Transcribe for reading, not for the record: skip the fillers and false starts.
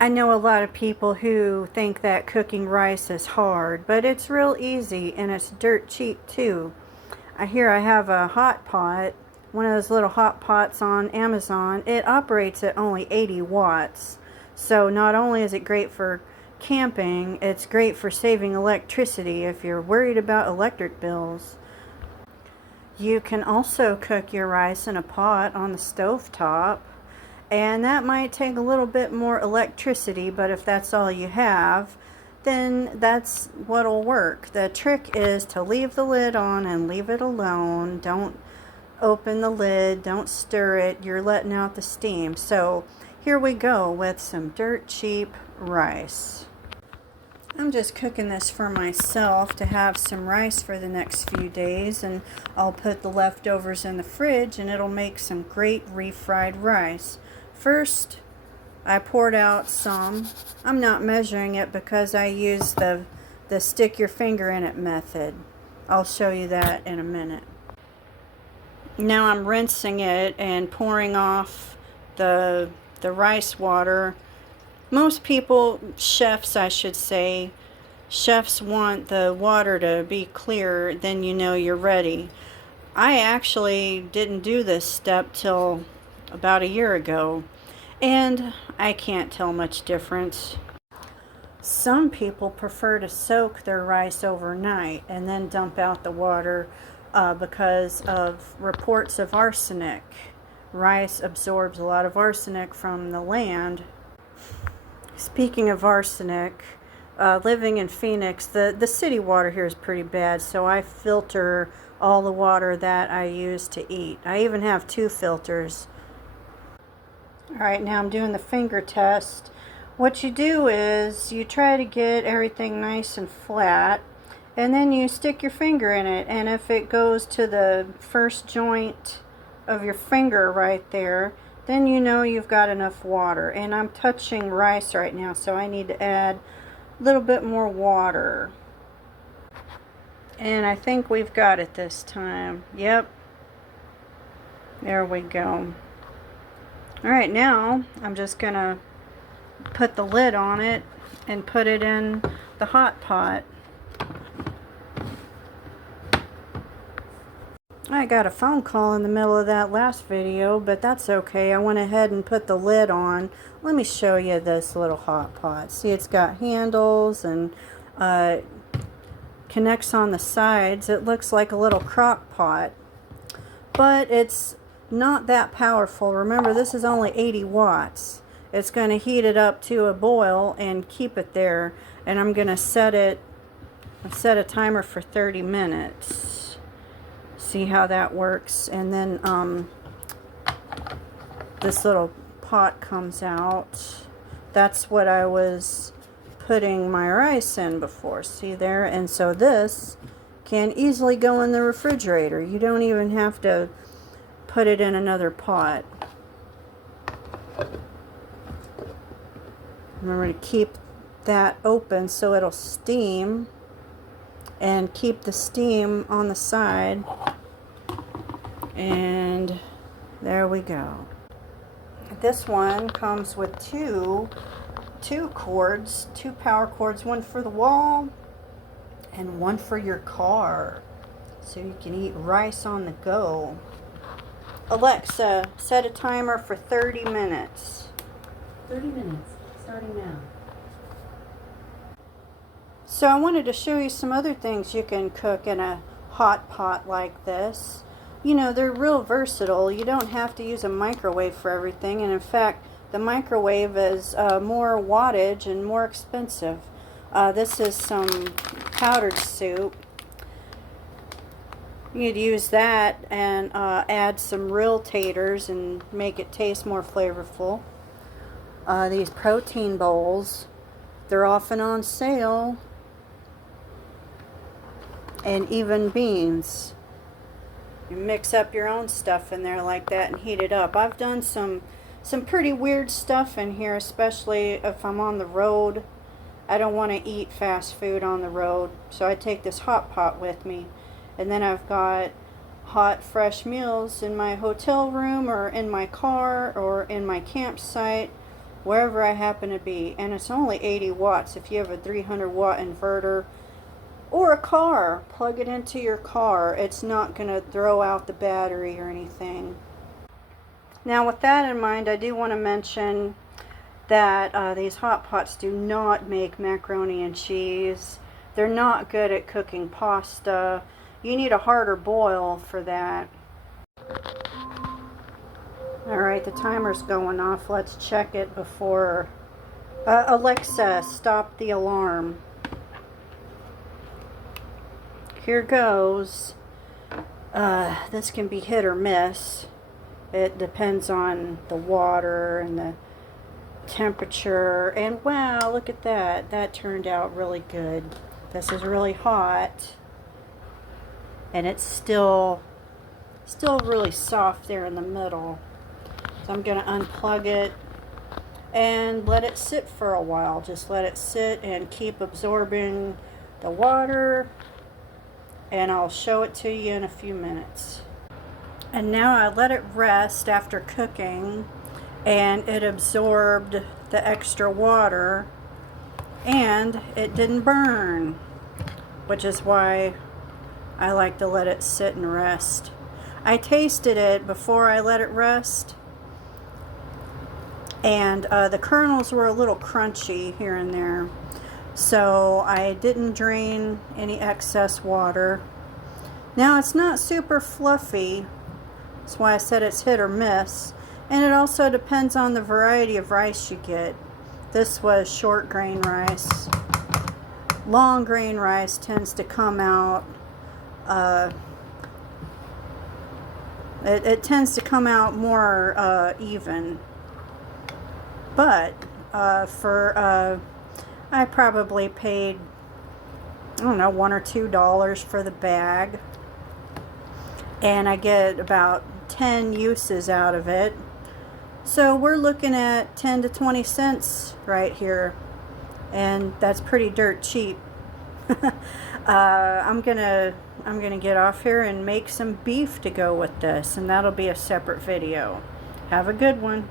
I know a lot of people who think that cooking rice is hard, but it's real easy and it's dirt cheap too. I have a hot pot, one of those little hot pots on Amazon. It operates at only 80 watts. So not only is it great for camping, it's great for saving electricity if you're worried about electric bills. You can also cook your rice in a pot on the stove top, and that might take a little bit more electricity, but if that's all you have, then that's what'll work. The trick is to leave the lid on and leave it alone. Don't open the lid, don't stir it, you're letting out the steam. So here we go with some dirt cheap rice. I'm just cooking this for myself to have some rice for the next few days, and I'll put the leftovers in the fridge and it'll make some great refried rice. First, I poured out some. I'm not measuring it because I use the stick your finger in it method. I'll show you that in a minute. Now I'm rinsing it and pouring off the rice water. Most people, chefs I should say, chefs want the water to be clear, then you know you're ready. I actually didn't do this step till about a year ago, and I can't tell much difference. Some people prefer to soak their rice overnight and then dump out the water because of reports of arsenic. Rice absorbs a lot of arsenic from the land. Speaking of arsenic, living in Phoenix, the city water here is pretty bad, so I filter all the water that I use to eat. I even have 2 filters. Alright, now I'm doing the finger test. What you do is you try to get everything nice and flat, and then you stick your finger in it, and if it goes to the first joint of your finger right there, then you know you've got enough water. And I'm touching rice right now, so I need to add a little bit more water. And I think we've got it this time. Yep. There we go. Alright, now I'm just gonna put the lid on it and put it in the hot pot. I got a phone call in the middle of that last video, but that's okay. I went ahead and put the lid on. Let me show you this little hot pot. See, it's got handles and connects on the sides. It looks like a little crock pot, but it's not that powerful. Remember, this is only 80 watts. It's going to heat it up to a boil and keep it there, and I'm going to set a timer for 30 minutes. See how that works. And then this little pot comes out. That's what I was putting my rice in before. See there? And so this can easily go in the refrigerator. You don't even have to put it in another pot. Remember to keep that open so it'll steam, and keep the steam on the side. And there we go. This one comes with two cords, 2 power cords, one for the wall and one for your car, so you can eat rice on the go. Alexa, set a timer for 30 minutes. 30 minutes, starting now. So I wanted to show you some other things you can cook in a hot pot like this. You know, they're real versatile. You don't have to use a microwave for everything, and in fact, the microwave is more wattage and more expensive. This is some powdered soup. You'd use that and add some real taters and make it taste more flavorful. These protein bowls, they're often on sale. And even beans. You mix up your own stuff in there like that and heat it up. I've done some pretty weird stuff in here, especially if I'm on the road. I don't want to eat fast food on the road, so I take this hot pot with me. And then I've got hot, fresh meals in my hotel room or in my car or in my campsite wherever I happen to be. And it's only 80 watts. If you have a 300 watt inverter or a car, plug it into your car. It's not going to throw out the battery or anything. Now with that in mind, I do want to mention that these hot pots do not make macaroni and cheese. They're not good at cooking pasta. You need a harder boil for that. Alright, the timer's going off. Let's check it before... Alexa, stop the alarm. Here goes. This can be hit or miss. It depends on the water and the temperature. And wow, look at that. That turned out really good. This is really hot. And it's still really soft there in the middle. So I'm going to unplug it and let it sit for a while. Just let it sit and keep absorbing the water. And I'll show it to you in a few minutes. And now I let it rest after cooking, and it absorbed the extra water and it didn't burn, which is why I like to let it sit and rest. I tasted it before I let it rest, and the kernels were a little crunchy here and there. So I didn't drain any excess water. Now it's not super fluffy. That's why I said it's hit or miss. And it also depends on the variety of rice you get. This was short grain rice. Long grain rice tends to come out, it tends to come out more even. But I probably paid, I don't know, $1 or $2 for the bag. And I get about 10 uses out of it. So we're looking at 10 to 20 cents right here. And that's pretty dirt cheap. I'm gonna get off here and make some beef to go with this. And that'll be a separate video. Have a good one.